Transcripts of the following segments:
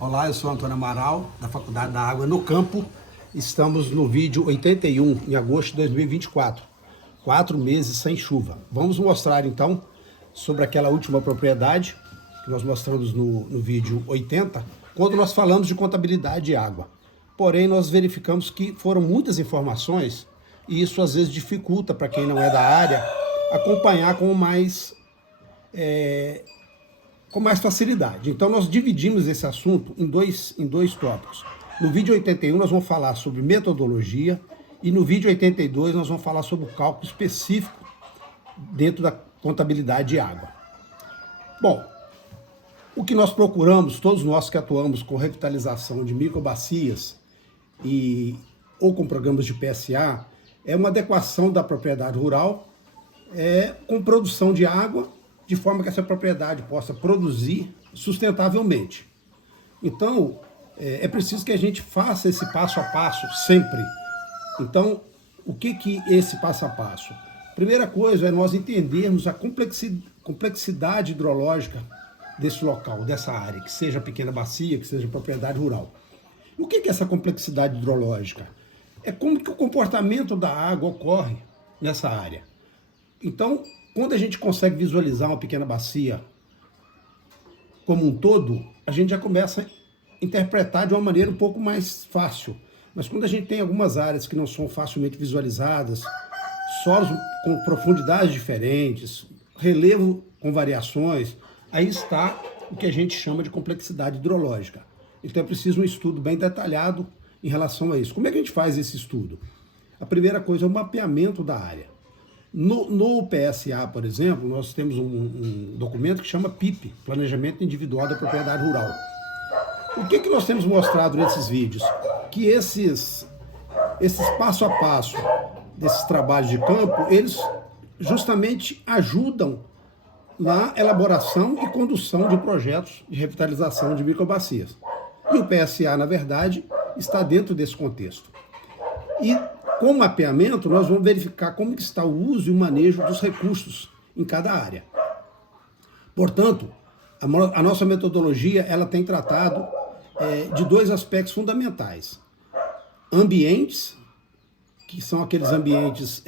Olá, eu sou Antônio Amaral, da Faculdade da Água no Campo. Estamos no vídeo 81, em agosto de 2024. 4 meses sem chuva. Vamos mostrar então sobre aquela última propriedade que nós mostramos no vídeo 80, quando nós falamos de contabilidade de água. Porém, nós verificamos que foram muitas informações e isso às vezes dificulta para quem não é da área acompanhar com mais facilidade. Então nós dividimos esse assunto em dois tópicos. No vídeo 81 nós vamos falar sobre metodologia e no vídeo 82 nós vamos falar sobre o cálculo específico dentro da contabilidade de água. Bom, o que nós procuramos, todos nós que atuamos com revitalização de microbacias ou com programas de PSA, é uma adequação da propriedade rural com produção de água, de forma que essa propriedade possa produzir sustentavelmente. Então, é preciso que a gente faça esse passo a passo sempre. Então, o que esse passo a passo? Primeira coisa é nós entendermos a complexidade hidrológica desse local, dessa área, que seja pequena bacia, que seja propriedade rural. O que é essa complexidade hidrológica? É como que o comportamento da água ocorre nessa área. Então, quando a gente consegue visualizar uma pequena bacia como um todo, a gente já começa a interpretar de uma maneira um pouco mais fácil. Mas quando a gente tem algumas áreas que não são facilmente visualizadas, solos com profundidades diferentes, relevo com variações, aí está o que a gente chama de complexidade hidrológica. Então é preciso um estudo bem detalhado em relação a isso. Como é que a gente faz esse estudo? A primeira coisa é o mapeamento da área. No PSA, por exemplo, nós temos um documento que chama PIP, Planejamento Individual da Propriedade Rural. O que nós temos mostrado nesses vídeos? Que esses passo a passo desses trabalhos de campo, eles justamente ajudam na elaboração e condução de projetos de revitalização de microbacias. E o PSA, na verdade, está dentro desse contexto. E com o mapeamento, nós vamos verificar como que está o uso e o manejo dos recursos em cada área. Portanto, a nossa metodologia ela tem tratado de dois aspectos fundamentais. Ambientes, que são aqueles ambientes,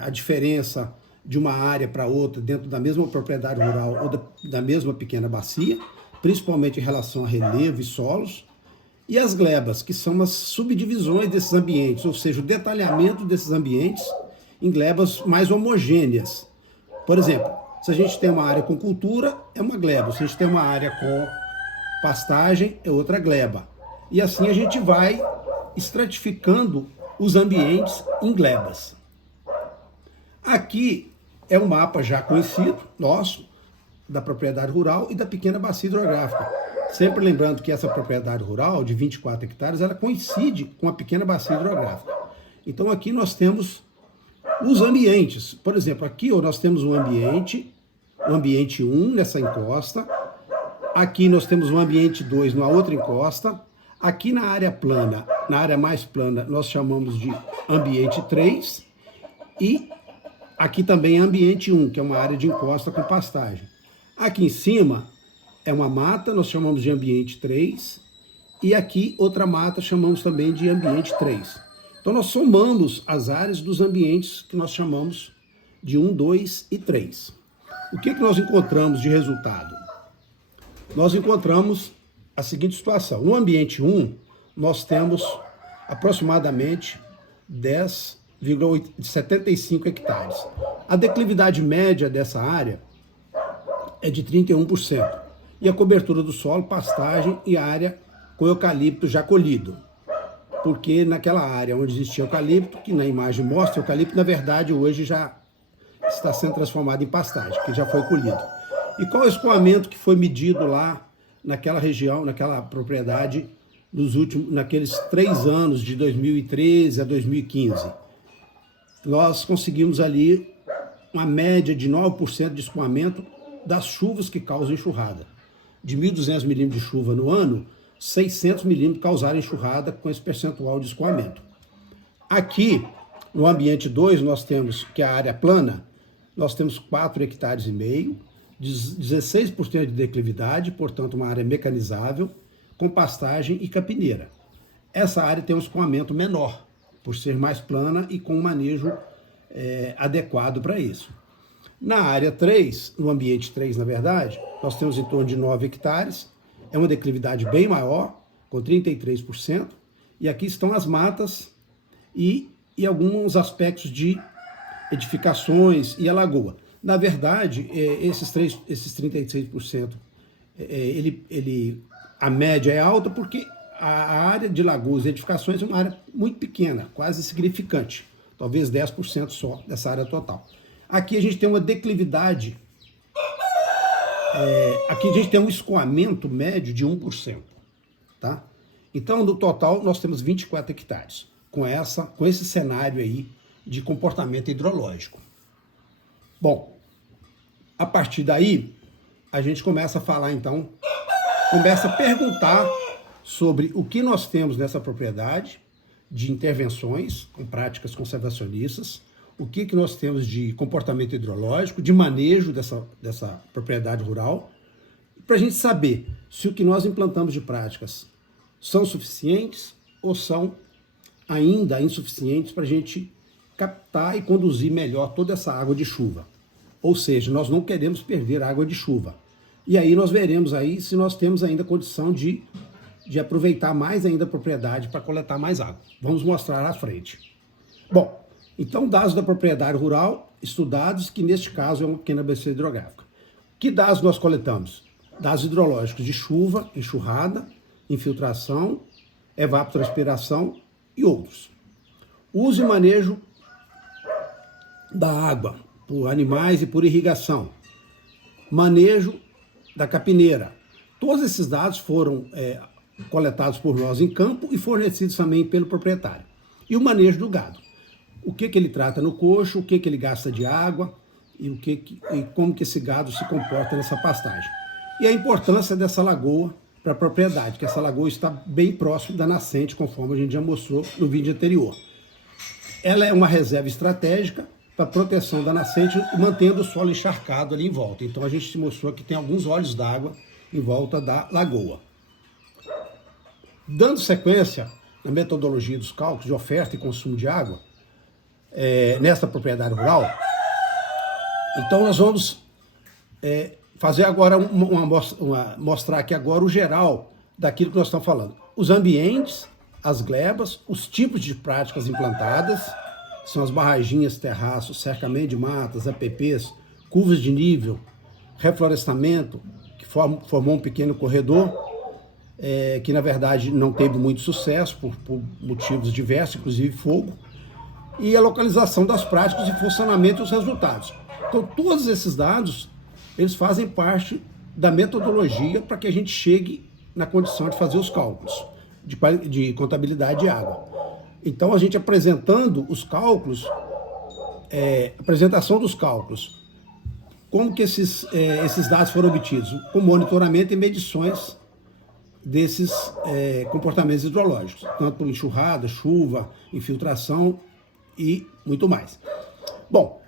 a diferença de uma área para outra dentro da mesma propriedade rural ou da mesma pequena bacia, principalmente em relação a relevo e solos. E as glebas, que são as subdivisões desses ambientes, ou seja, o detalhamento desses ambientes em glebas mais homogêneas. Por exemplo, se a gente tem uma área com cultura, é uma gleba. Se a gente tem uma área com pastagem, é outra gleba. E assim a gente vai estratificando os ambientes em glebas. Aqui é um mapa já conhecido, nosso, da propriedade rural e da pequena bacia hidrográfica. Sempre lembrando que essa propriedade rural de 24 hectares, ela coincide com a pequena bacia hidrográfica. Então aqui nós temos os ambientes. Por exemplo, aqui nós temos um ambiente 1 nessa encosta. Aqui nós temos um ambiente 2 na outra encosta. Aqui na área plana, na área mais plana, nós chamamos de ambiente 3. E aqui também é ambiente 1, que é uma área de encosta com pastagem. Aqui em cima é uma mata, nós chamamos de ambiente 3, e aqui outra mata chamamos também de ambiente 3. Então nós somamos as áreas dos ambientes que nós chamamos de 1, 2 e 3. O que nós encontramos de resultado? Nós encontramos a seguinte situação. No ambiente 1, nós temos aproximadamente 10,75 hectares. A declividade média dessa área é de 31%. E a cobertura do solo, pastagem e área com eucalipto já colhido. Porque naquela área onde existia eucalipto, que na imagem mostra eucalipto, na verdade hoje já está sendo transformado em pastagem, que já foi colhido. E qual é o escoamento que foi medido lá naquela região, naquela propriedade, naqueles 3 anos, de 2013 a 2015? Nós conseguimos ali uma média de 9% de escoamento das chuvas que causam enxurrada. De 1.200 milímetros de chuva no ano, 600 milímetros causaram enxurrada com esse percentual de escoamento. Aqui, no ambiente 2, nós temos, que é a área plana, nós temos 4,5 hectares, 16% de declividade, portanto uma área mecanizável, com pastagem e capineira. Essa área tem um escoamento menor, por ser mais plana e com um manejo adequado para isso. Na área 3, no ambiente 3, na verdade, nós temos em torno de 9 hectares, é uma declividade bem maior, com 33%, e aqui estão as matas e alguns aspectos de edificações e a lagoa. Na verdade, esses 36%, a média é alta porque a área de lagoas e edificações é uma área muito pequena, quase insignificante, talvez 10% só dessa área total. Aqui a gente tem uma declividade, aqui a gente tem um escoamento médio de 1%, tá? Então, no total, nós temos 24 hectares, com esse cenário aí de comportamento hidrológico. Bom, a partir daí, a gente começa a falar, então, começa a perguntar sobre o que nós temos nessa propriedade de intervenções com práticas conservacionistas, o que nós temos de comportamento hidrológico, de manejo dessa propriedade rural, para a gente saber se o que nós implantamos de práticas são suficientes ou são ainda insuficientes para a gente captar e conduzir melhor toda essa água de chuva. Ou seja, nós não queremos perder água de chuva. E aí nós veremos aí se nós temos ainda condição de aproveitar mais ainda a propriedade para coletar mais água. Vamos mostrar à frente. Bom, então dados da propriedade rural estudados, que neste caso é uma pequena bacia hidrográfica. Que dados nós coletamos? Dados hidrológicos de chuva, enxurrada, infiltração, evapotranspiração e outros. Uso e manejo da água por animais e por irrigação. Manejo da capineira. Todos esses dados foram coletados por nós em campo e fornecidos também pelo proprietário. E o manejo do gado. O que ele trata no coxo, o que ele gasta de água e como que esse gado se comporta nessa pastagem. E a importância dessa lagoa para a propriedade, que essa lagoa está bem próximo da nascente, conforme a gente já mostrou no vídeo anterior. Ela é uma reserva estratégica para proteção da nascente, mantendo o solo encharcado ali em volta. Então a gente mostrou que tem alguns olhos d'água em volta da lagoa. Dando sequência na metodologia dos cálculos de oferta e consumo de água, nessa propriedade rural, então nós vamos fazer agora mostrar aqui agora o geral daquilo que nós estamos falando. Os ambientes, as glebas, os tipos de práticas implantadas, são as barraginhas, terraços, cercamento de matas, APPs, curvas de nível, reflorestamento, que formou um pequeno corredor, que na verdade não teve muito sucesso por motivos diversos, inclusive fogo, e a localização das práticas e funcionamento e os resultados. Então todos esses dados, eles fazem parte da metodologia para que a gente chegue na condição de fazer os cálculos de contabilidade de água. Então a gente apresentando os cálculos, apresentação dos cálculos, como que esses dados foram obtidos? Com monitoramento e medições desses comportamentos hidrológicos, tanto por enxurrada, chuva, infiltração e muito mais. Bom,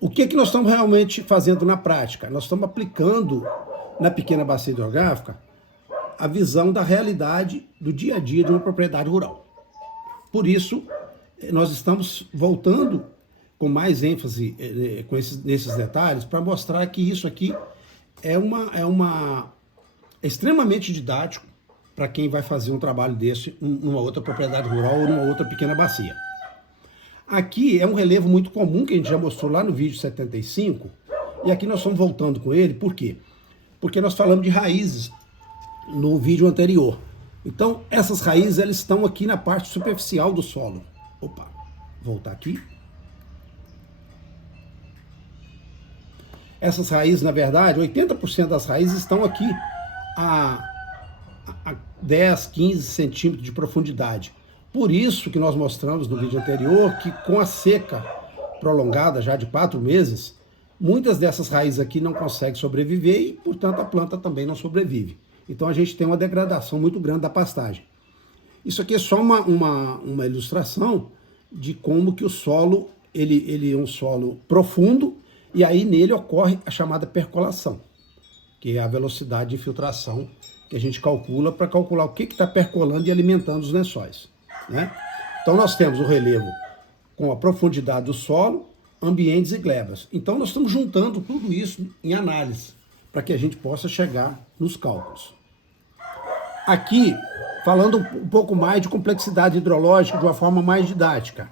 o que nós estamos realmente fazendo na prática? Nós estamos aplicando na pequena bacia hidrográfica a visão da realidade do dia a dia de uma propriedade rural. Por isso, nós estamos voltando com mais ênfase nesses detalhes para mostrar que isso aqui é extremamente didático para quem vai fazer um trabalho desse numa outra propriedade rural ou numa outra pequena bacia. Aqui é um relevo muito comum que a gente já mostrou lá no vídeo 75, e aqui nós estamos voltando com ele, por quê? Porque nós falamos de raízes no vídeo anterior. Então, essas raízes, elas estão aqui na parte superficial do solo. Opa, voltar aqui. Essas raízes, na verdade, 80% das raízes estão aqui a 10, 15 centímetros de profundidade. Por isso que nós mostramos no vídeo anterior que com a seca prolongada já de 4 meses, muitas dessas raízes aqui não conseguem sobreviver e, portanto, a planta também não sobrevive. Então a gente tem uma degradação muito grande da pastagem. Isso aqui é só uma ilustração de como que o solo, ele é um solo profundo, e aí nele ocorre a chamada percolação. que é a velocidade de infiltração que a gente calcula para calcular o que está percolando e alimentando os lençóis, né? Então nós temos o relevo com a profundidade do solo, ambientes e glebas. Então nós estamos juntando tudo isso em análise para que a gente possa chegar nos cálculos. Aqui, falando um pouco mais de complexidade hidrológica de uma forma mais didática.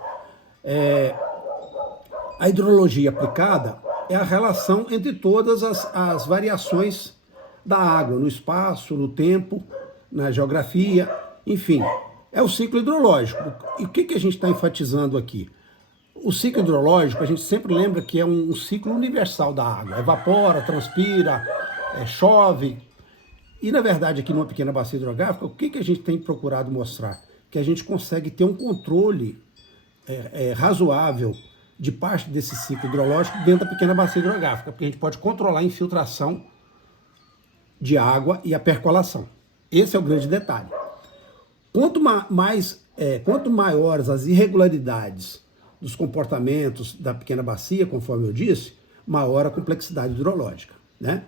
A hidrologia aplicada é a relação entre todas as variações da água, no espaço, no tempo, na geografia, enfim. É o ciclo hidrológico. E o que a gente está enfatizando aqui? O ciclo hidrológico, a gente sempre lembra que é um ciclo universal da água. Evapora, transpira, chove. E, na verdade, aqui numa pequena bacia hidrográfica, o que a gente tem procurado mostrar? Que a gente consegue ter um controle razoável de parte desse ciclo hidrológico dentro da pequena bacia hidrográfica, porque a gente pode controlar a infiltração de água e a percolação. Esse é o grande detalhe. Quanto maiores as irregularidades dos comportamentos da pequena bacia, conforme eu disse, maior a complexidade hidrológica, né?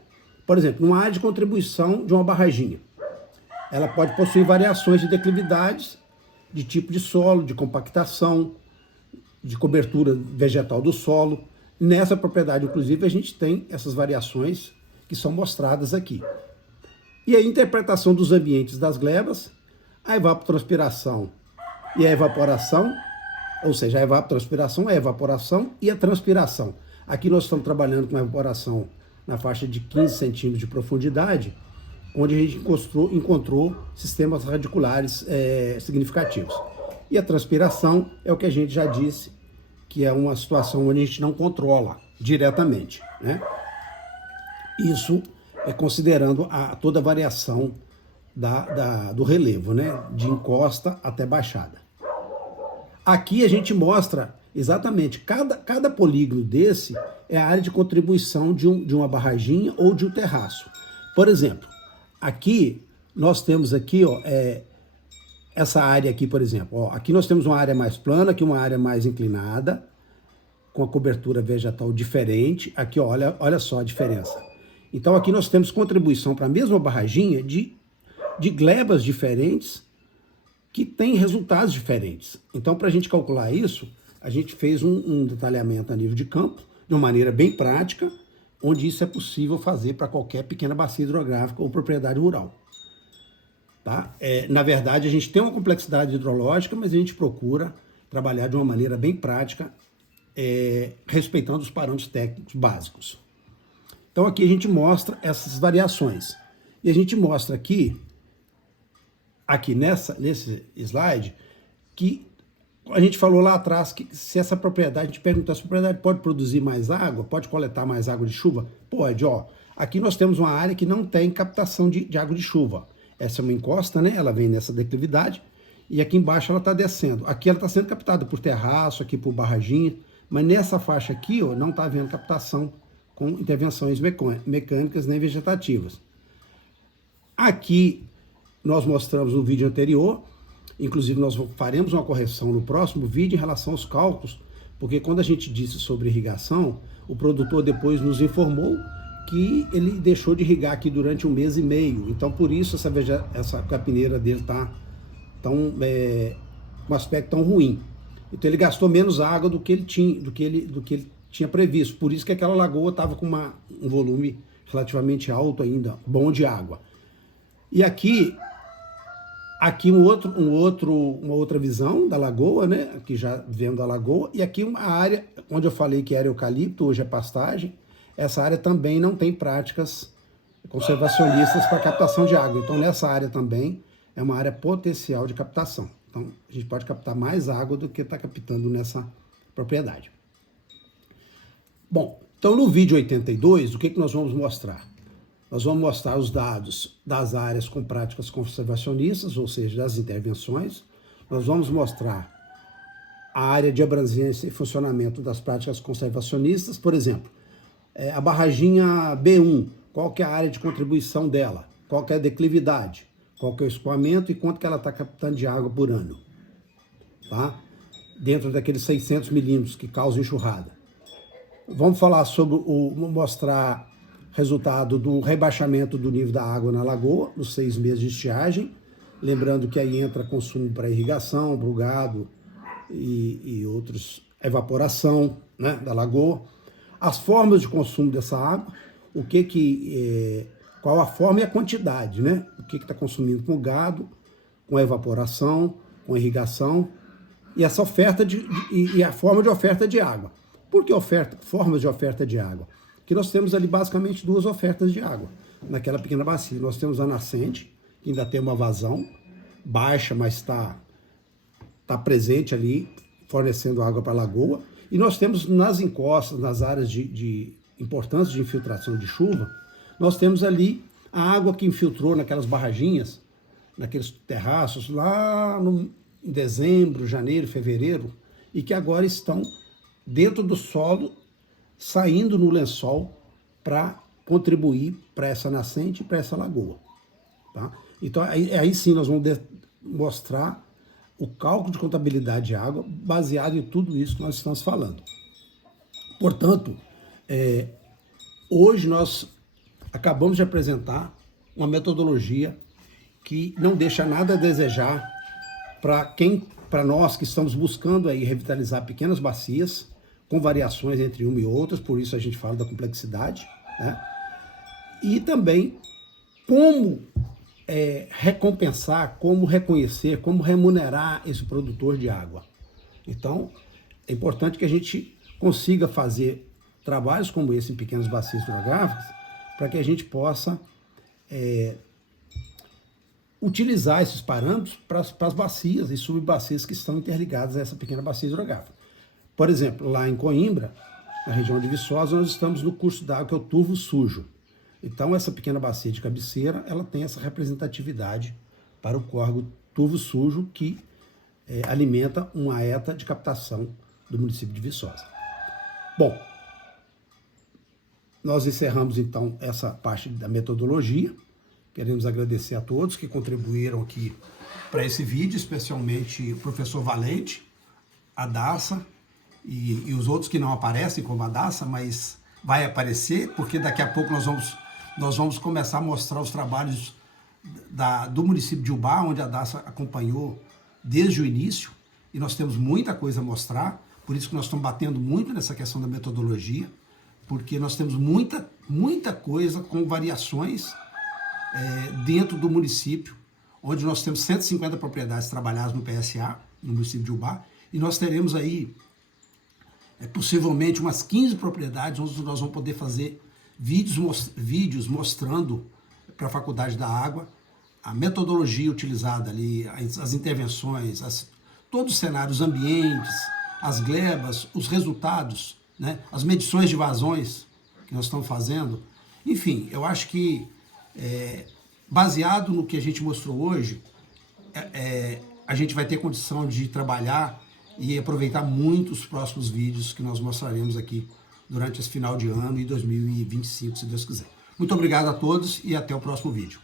Por exemplo, numa área de contribuição de uma barraginha, ela pode possuir variações de declividades, de tipo de solo, de compactação, de cobertura vegetal do solo. Nessa propriedade, inclusive, a gente tem essas variações que são mostradas aqui. E a interpretação dos ambientes das glebas, a evapotranspiração e a evaporação, ou seja, a evapotranspiração é a evaporação e a transpiração. Aqui nós estamos trabalhando com a evaporação na faixa de 15 centímetros de profundidade, onde a gente encontrou sistemas radiculares significativos. E a transpiração é o que a gente já disse, que é uma situação onde a gente não controla diretamente, né? Isso é considerando toda a variação do relevo, né? De encosta até baixada. Aqui a gente mostra exatamente, cada polígono desse é a área de contribuição de uma barraginha ou de um terraço. Por exemplo, aqui nós temos aqui, ó, essa área aqui, por exemplo. Ó, aqui nós temos uma área mais plana, aqui uma área mais inclinada, com a cobertura vegetal diferente. Aqui, ó, olha só a diferença. Então aqui nós temos contribuição para a mesma barraginha de glebas diferentes que têm resultados diferentes. Então, para a gente calcular isso, a gente fez um detalhamento a nível de campo, de uma maneira bem prática, onde isso é possível fazer para qualquer pequena bacia hidrográfica ou propriedade rural. Tá? Na verdade, a gente tem uma complexidade hidrológica, mas a gente procura trabalhar de uma maneira bem prática, respeitando os parâmetros técnicos básicos. Então aqui a gente mostra essas variações. E a gente mostra aqui nesse slide, que a gente falou lá atrás que se essa propriedade, a gente perguntou, essa propriedade pode produzir mais água? Pode coletar mais água de chuva? Pode, ó. Aqui nós temos uma área que não tem captação de água de chuva. Essa é uma encosta, né? Ela vem nessa declividade e aqui embaixo ela está descendo. Aqui ela está sendo captada por terraço, aqui por barraginha, mas nessa faixa aqui, ó, não está havendo captação com intervenções mecânicas nem vegetativas. Aqui nós mostramos no vídeo anterior, inclusive nós faremos uma correção no próximo vídeo em relação aos cálculos, porque quando a gente disse sobre irrigação, o produtor depois nos informou que ele deixou de irrigar aqui durante 1 mês e meio. Então, por isso, essa capineira dele está com um aspecto tão ruim. Então, ele gastou menos água do que ele tinha previsto. Por isso que aquela lagoa estava com um volume relativamente alto ainda, bom de água. E aqui uma outra visão da lagoa, né? Aqui já vendo a lagoa. E aqui uma área onde eu falei que era eucalipto, hoje é pastagem. Essa área também não tem práticas conservacionistas para captação de água. Então, nessa área também é uma área potencial de captação. Então, a gente pode captar mais água do que está captando nessa propriedade. Bom, então no vídeo 82, o que nós vamos mostrar? Nós vamos mostrar os dados das áreas com práticas conservacionistas, ou seja, das intervenções. Nós vamos mostrar a área de abrangência e funcionamento das práticas conservacionistas. Por exemplo, a barraginha B1, qual que é a área de contribuição dela? Qual que é a declividade? Qual que é o escoamento e quanto que ela está captando de água por ano? Tá? Dentro daqueles 600 milímetros que causam enxurrada. Vamos falar mostrar resultado do rebaixamento do nível da água na lagoa, nos 6 meses de estiagem. Lembrando que aí entra consumo para irrigação, para o gado e outros, evaporação, né, da lagoa. As formas de consumo dessa água, qual a forma e a quantidade, né? O que está consumindo com o gado, com a evaporação, com a irrigação, e essa oferta e a forma de oferta de água. Por que formas de oferta de água? Que nós temos ali basicamente 2 ofertas de água naquela pequena bacia. Nós temos a nascente, que ainda tem uma vazão baixa, mas está presente ali, fornecendo água para a lagoa. E nós temos nas encostas, nas áreas de importância de infiltração de chuva, nós temos ali a água que infiltrou naquelas barraginhas, naqueles terraços, lá em dezembro, janeiro, fevereiro, e que agora estão dentro do solo, saindo no lençol para contribuir para essa nascente e para essa lagoa. Tá? Então, aí sim nós vamos mostrar o cálculo de contabilidade de água baseado em tudo isso que nós estamos falando. Portanto, hoje nós acabamos de apresentar uma metodologia que não deixa nada a desejar para nós que estamos buscando aí revitalizar pequenas bacias, com variações entre uma e outras, por isso a gente fala da complexidade, né? E também como recompensar, como reconhecer, como remunerar esse produtor de água. Então, é importante que a gente consiga fazer trabalhos como esse em pequenas bacias hidrográficas, para que a gente possa utilizar esses parâmetros para as bacias e subbacias que estão interligadas a essa pequena bacia hidrográfica. Por exemplo, lá em Coimbra, na região de Viçosa, nós estamos no curso d'água que é o Turvo Sujo. Então, essa pequena bacia de cabeceira, ela tem essa representatividade para o córrego Turvo Sujo, que alimenta uma ETA de captação do município de Viçosa. Bom, nós encerramos, então, essa parte da metodologia. Queremos agradecer a todos que contribuíram aqui para esse vídeo, especialmente o professor Valente, a Daça e os outros que não aparecem como a Daça, mas vai aparecer, porque daqui a pouco nós vamos começar a mostrar os trabalhos do município de Ubá, onde a Daça acompanhou desde o início, e nós temos muita coisa a mostrar, por isso que nós estamos batendo muito nessa questão da metodologia, porque nós temos muita coisa com variações dentro do município, onde nós temos 150 propriedades trabalhadas no PSA, no município de Ubá, e nós teremos aí possivelmente umas 15 propriedades onde nós vamos poder fazer vídeos mostrando para a Faculdade da Água a metodologia utilizada ali, as intervenções, todos os cenários, os ambientes, as glebas, os resultados, né, as medições de vazões que nós estamos fazendo. Enfim, eu acho que baseado no que a gente mostrou hoje, a gente vai ter condição de trabalhar e aproveitar muito os próximos vídeos que nós mostraremos aqui durante esse final de ano e 2025, se Deus quiser. Muito obrigado a todos e até o próximo vídeo.